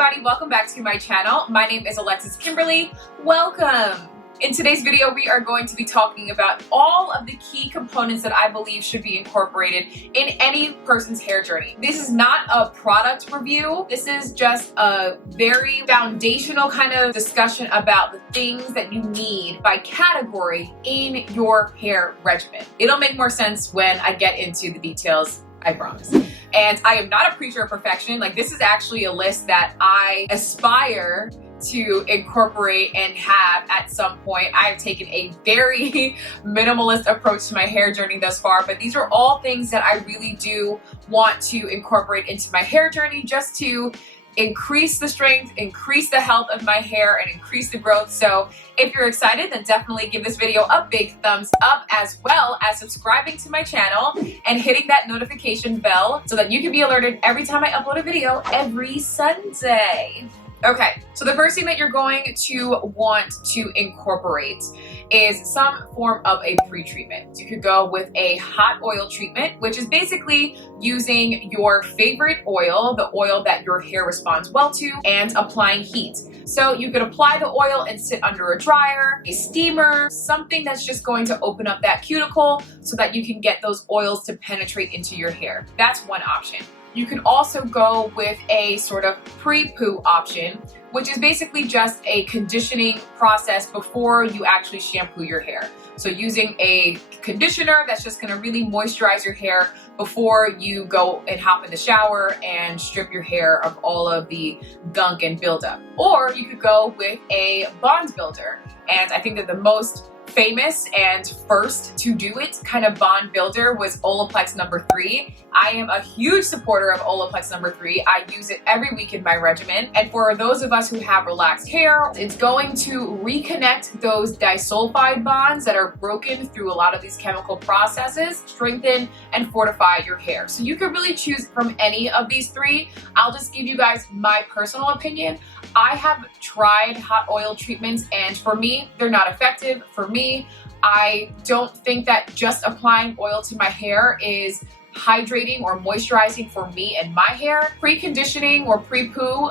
everybody, welcome back to my channel. My name is Alexis Kimberly. Welcome! In today's video, we are going to be talking about all of the key components that I believe should be incorporated in any person's hair journey. This is not a product review. This is just a very foundational kind of discussion about the things that you need by category in your hair regimen. It'll make more sense when I get into the details, I promise. And I am not a preacher of perfection. Like, this is actually a list that I aspire to incorporate and have at some point. I've taken a very minimalist approach to my hair journey thus far, but these are all things that I really do want to incorporate into my hair journey just to increase the strength, increase the health of my hair, and increase the growth. So if you're excited, then definitely give this video a big thumbs up, as well as subscribing to my channel and hitting that notification bell so that you can be alerted every time I upload a video every Sunday. Okay, so the first thing that you're going to want to incorporate is some form of a pre-treatment. You could go with a hot oil treatment, which is basically using your favorite oil, the oil that your hair responds well to, and applying heat. So you could apply the oil and sit under a dryer, a steamer, something that's just going to open up that cuticle so that you can get those oils to penetrate into your hair. That's one option. You can also go with a sort of pre-poo option, which is basically just a conditioning process before you actually shampoo your hair. So using a conditioner that's just gonna really moisturize your hair before you go and hop in the shower and strip your hair of all of the gunk and buildup. Or you could go with a bond builder. And I think that the most famous and first to do it kind of bond builder was Olaplex #3. I am a huge supporter of Olaplex #3. I use it every week in my regimen. And for those of us who have relaxed hair, it's going to reconnect those disulfide bonds that are broken through a lot of these chemical processes, strengthen and fortify your hair. So you could really choose from any of these three. I'll just give you guys my personal opinion. I have tried hot oil treatments, and for me, they're not effective. For me, I don't think that just applying oil to my hair is hydrating or moisturizing for me and my hair. Pre-conditioning or pre-poo,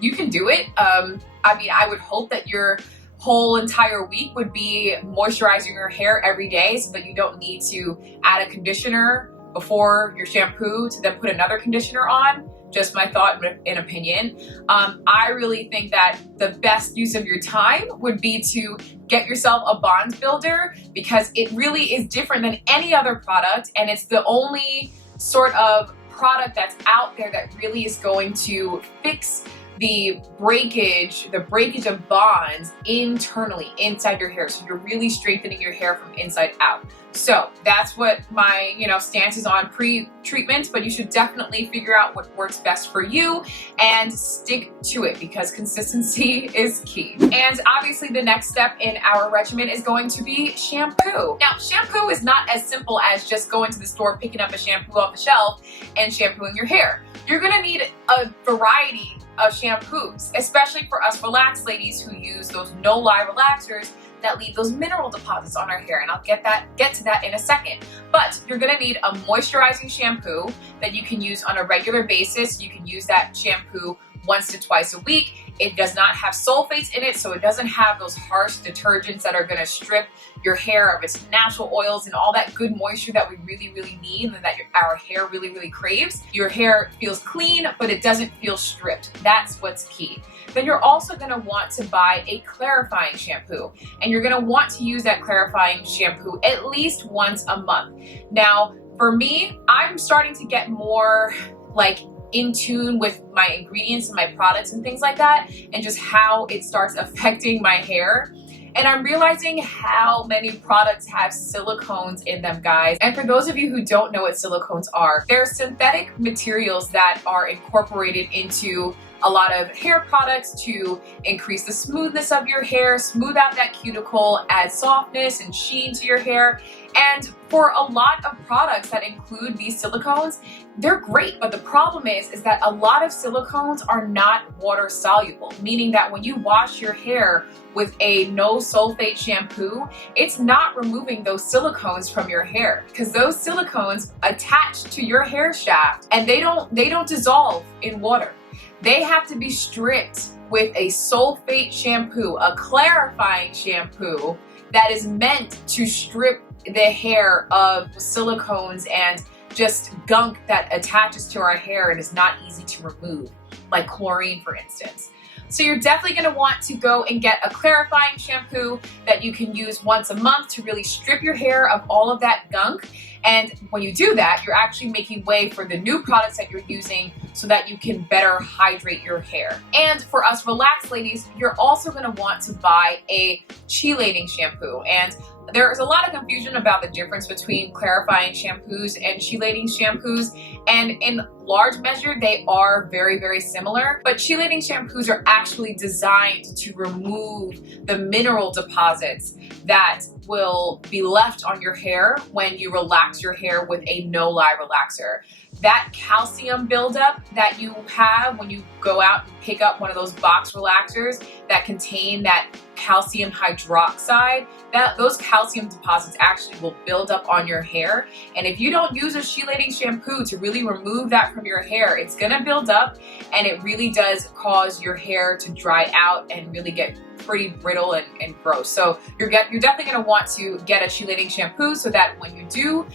you can do it. I mean, I would hope that your whole entire week would be moisturizing your hair every day so that you don't need to add a conditioner before your shampoo to then put another conditioner on. Just my thought and opinion. I really think that the best use of your time would be to get yourself a bond builder, because it really is different than any other product, and it's the only sort of product that's out there that really is going to fix the breakage of bonds internally inside your hair. So you're really strengthening your hair from inside out. So that's what my stance is on pre-treatment, but you should definitely figure out what works best for you and stick to it, because consistency is key. And obviously the next step in our regimen is going to be shampoo. Now, shampoo is not as simple as just going to the store, picking up a shampoo off the shelf and shampooing your hair. You're gonna need a variety of shampoos, especially for us relaxed ladies who use those no-lye relaxers that leave those mineral deposits on our hair, and I'll get to that in a second. But you're gonna need a moisturizing shampoo that you can use on a regular basis. You can use that shampoo once to twice a week. It does not have sulfates in it, so it doesn't have those harsh detergents that are gonna strip your hair of its natural oils and all that good moisture that we really, really need and that our hair really, really craves. Your hair feels clean, but it doesn't feel stripped. That's what's key. Then you're also gonna want to buy a clarifying shampoo, and you're gonna want to use that clarifying shampoo at least once a month. Now, for me, I'm starting to get more like in tune with my ingredients and my products and things like that, and just how it starts affecting my hair. And I'm realizing how many products have silicones in them, guys. And for those of you who don't know what silicones are, they're synthetic materials that are incorporated into a lot of hair products to increase the smoothness of your hair, smooth out that cuticle, add softness and sheen to your hair. And for a lot of products that include these silicones, they're great, but the problem is that a lot of silicones are not water soluble, meaning that when you wash your hair with a no sulfate shampoo, it's not removing those silicones from your hair, because those silicones attach to your hair shaft and they don't dissolve in water. they have to be stripped with a sulfate shampoo, a clarifying shampoo that is meant to strip the hair of silicones and just gunk that attaches to our hair and is not easy to remove, like chlorine, for instance. So you're definitely going to want to go and get a clarifying shampoo that you can use once a month to really strip your hair of all of that gunk. And when you do that, you're actually making way for the new products that you're using so that you can better hydrate your hair. And for us relaxed ladies, you're also going to want to buy a chelating shampoo. And there is a lot of confusion about the difference between clarifying shampoos and chelating shampoos, and in large measure they are very, very similar, but chelating shampoos are actually designed to remove the mineral deposits that will be left on your hair when you relax your hair with a no-lye relaxer. That calcium buildup that you have when you go out and pick up one of those box relaxers that contain that calcium hydroxide, those calcium deposits actually will build up on your hair. And if you don't use a chelating shampoo to really remove that from your hair, it's gonna build up, and it really does cause your hair to dry out and really get pretty brittle and gross. So you're definitely going to want to get a chelating shampoo so that when you do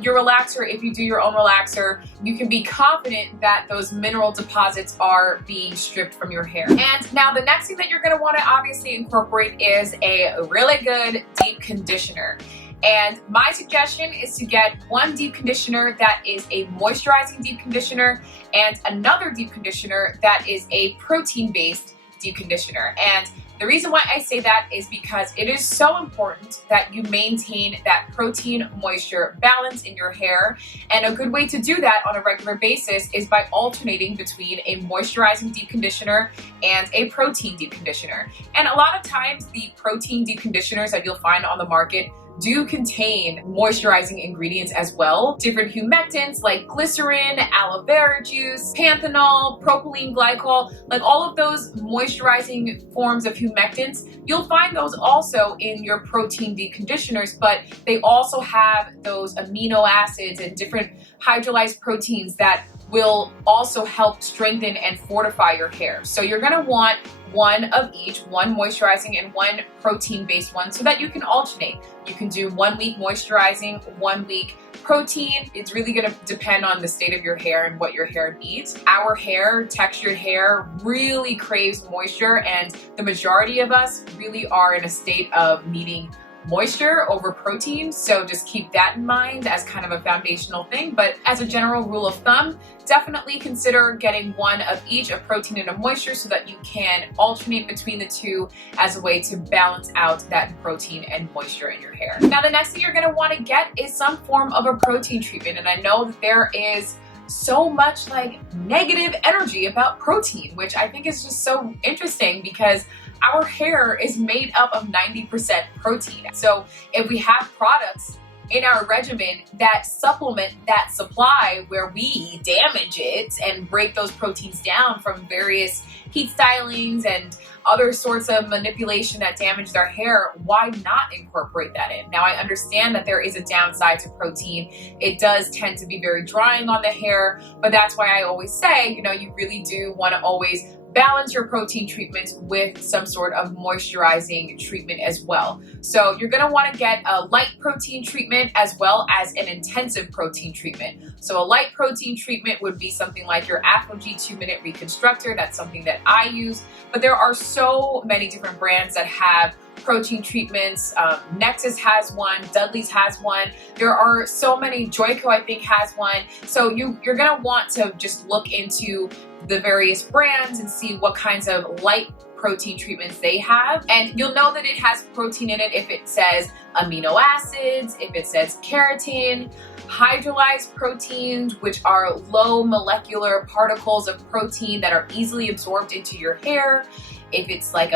your relaxer, if you do your own relaxer, you can be confident that those mineral deposits are being stripped from your hair. And now the next thing that you're going to want to obviously incorporate is a really good deep conditioner. And my suggestion is to get one deep conditioner that is a moisturizing deep conditioner and another deep conditioner that is a protein-based deep conditioner. And the reason why I say that is because it is so important that you maintain that protein moisture balance in your hair. And a good way to do that on a regular basis is by alternating between a moisturizing deep conditioner and a protein deep conditioner. And a lot of times the protein deep conditioners that you'll find on the market do contain moisturizing ingredients as well. Different humectants like glycerin, aloe vera juice, panthenol, propylene glycol, like all of those moisturizing forms of humectants, you'll find those also in your protein deep conditioners, but they also have those amino acids and different hydrolyzed proteins that will also help strengthen and fortify your hair. So you're gonna want one of each, one moisturizing and one protein-based one, so that you can alternate. You can do 1 week moisturizing, 1 week protein. It's really gonna depend on the state of your hair and what your hair needs. Our hair, textured hair, really craves moisture, and the majority of us really are in a state of needing moisture over protein. So just keep that in mind as kind of a foundational thing. But as a general rule of thumb, definitely consider getting one of each, a protein and a moisture, so that you can alternate between the two as a way to balance out that protein and moisture in your hair. Now, the next thing you're gonna wanna get is some form of a protein treatment. And I know that there is so much like negative energy about protein, which I think is just so interesting because our hair is made up of 90% protein. So if we have products in our regimen that supplement that supply where we damage it and break those proteins down from various heat stylings and other sorts of manipulation that damaged our hair, why not incorporate that in? Now, I understand that there is a downside to protein. It does tend to be very drying on the hair, but that's why I always say, you know, you really do want to always balance your protein treatments with some sort of moisturizing treatment as well. So you're gonna wanna get a light protein treatment as well as an intensive protein treatment. So a light protein treatment would be something like your ApHogee 2-minute Reconstructor. That's something that I use, but there are so many different brands that have protein treatments. Nexus has one, Dudley's has one. There are so many, Joico I think has one. So you're gonna want to just look into the various brands and see what kinds of light protein treatments they have. And you'll know that it has protein in it if it says amino acids, if it says keratin, hydrolyzed proteins, which are low molecular particles of protein that are easily absorbed into your hair. If it's like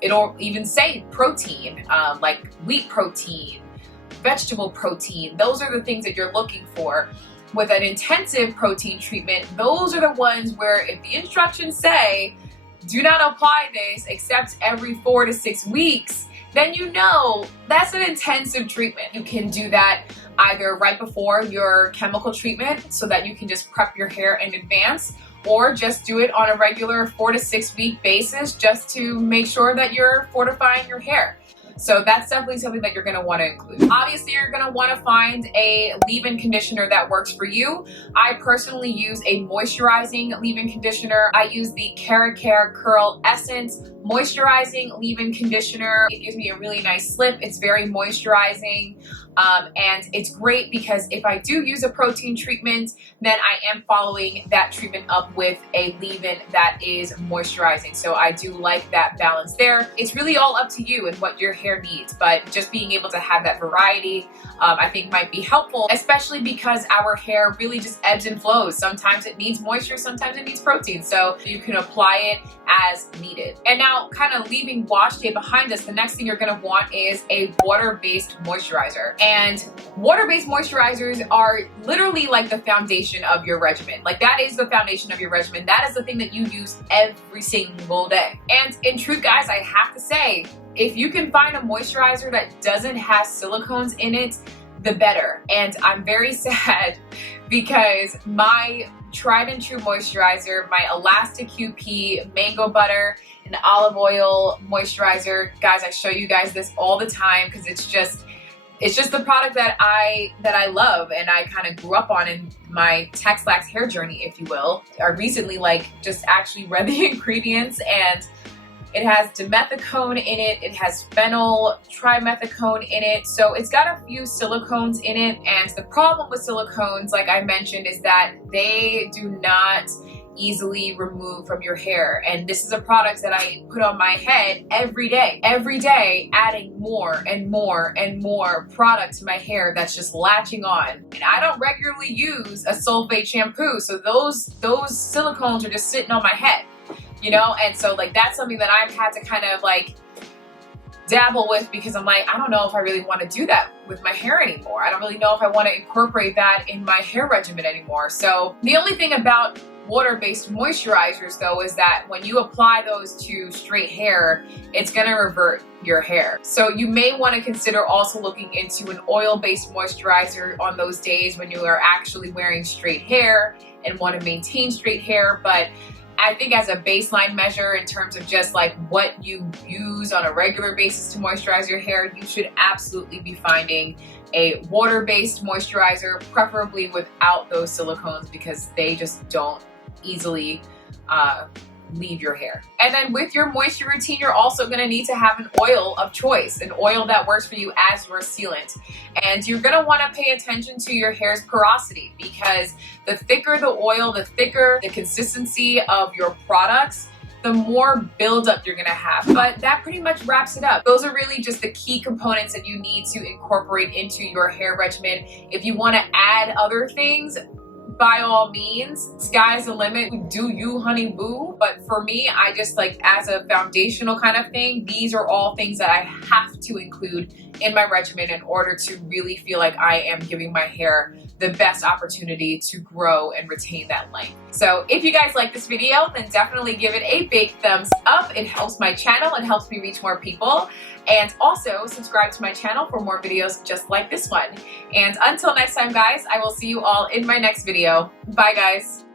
it'll even say protein, like wheat protein, vegetable protein. Those are the things that you're looking for. With an intensive protein treatment, those are the ones where if the instructions say, do not apply this except every 4 to 6 weeks, then you know that's an intensive treatment. You can do that either right before your chemical treatment so that you can just prep your hair in advance, or just do it on a regular 4 to 6 week basis just to make sure that you're fortifying your hair. So that's definitely something that you're going to want to include. Obviously, you're going to want to find a leave-in conditioner that works for you. I personally use a moisturizing leave-in conditioner. I use the Keratin Curl Essence moisturizing leave-in conditioner. It gives me a really nice slip. It's very moisturizing. And it's great because if I do use a protein treatment, then I am following that treatment up with a leave-in that is moisturizing. So I do like that balance there. It's really all up to you and what your hair needs, but just being able to have that variety, I think might be helpful, especially because our hair really just ebbs and flows. Sometimes it needs moisture, sometimes it needs protein. So you can apply it as needed. And now, kind of leaving wash day behind us, the next thing you're gonna want is a water-based moisturizer. And water-based moisturizers are literally like the foundation of your regimen. Like that is the foundation of your regimen. That is the thing that you use every single day. And in truth, guys, I have to say, if you can find a moisturizer that doesn't have silicones in it, the better. And I'm very sad because my tried and true moisturizer, my Elastic QP Mango Butter and Olive Oil Moisturizer, guys, I show you guys this all the time because it's just the product that I love and I kind of grew up on in my texlaxed hair journey, if you will. I recently just actually read the ingredients, and it has dimethicone in it, it has phenyl trimethicone in it, so it's got a few silicones in it. And the problem with silicones, like I mentioned, is that they do not easily remove from your hair. And this is a product that I put on my head every day, adding more and more and more product to my hair that's just latching on. And I don't regularly use a sulfate shampoo, so those silicones are just sitting on my head, you know? And so that's something that I've had to kind of dabble with, because I'm like, I don't know if I really want to do that with my hair anymore. I don't really know if I want to incorporate that in my hair regimen anymore. So the only thing about water-based moisturizers though is that when you apply those to straight hair, it's going to revert your hair. So you may want to consider also looking into an oil-based moisturizer on those days when you are actually wearing straight hair and want to maintain straight hair. But I think as a baseline measure in terms of just what you use on a regular basis to moisturize your hair, you should absolutely be finding a water-based moisturizer, preferably without those silicones, because they just don't easily leave your hair. And then with your moisture routine, you're also going to need to have an oil of choice, an oil that works for you as your sealant. And you're going to want to pay attention to your hair's porosity, because the thicker the oil, the thicker the consistency of your products, the more buildup you're gonna have. But that pretty much wraps it up. Those are really just the key components that you need to incorporate into your hair regimen. If you want to add other things, by all means, sky's the limit. Do you, honey boo. But for me, I just as a foundational kind of thing, these are all things that I have to include in my regimen in order to really feel like I am giving my hair the best opportunity to grow and retain that length. So if you guys like this video, then definitely give it a big thumbs up. It helps my channel, it helps me reach more people. And also subscribe to my channel for more videos just like this one. And until next time, guys, I will see you all in my next video. Bye, guys.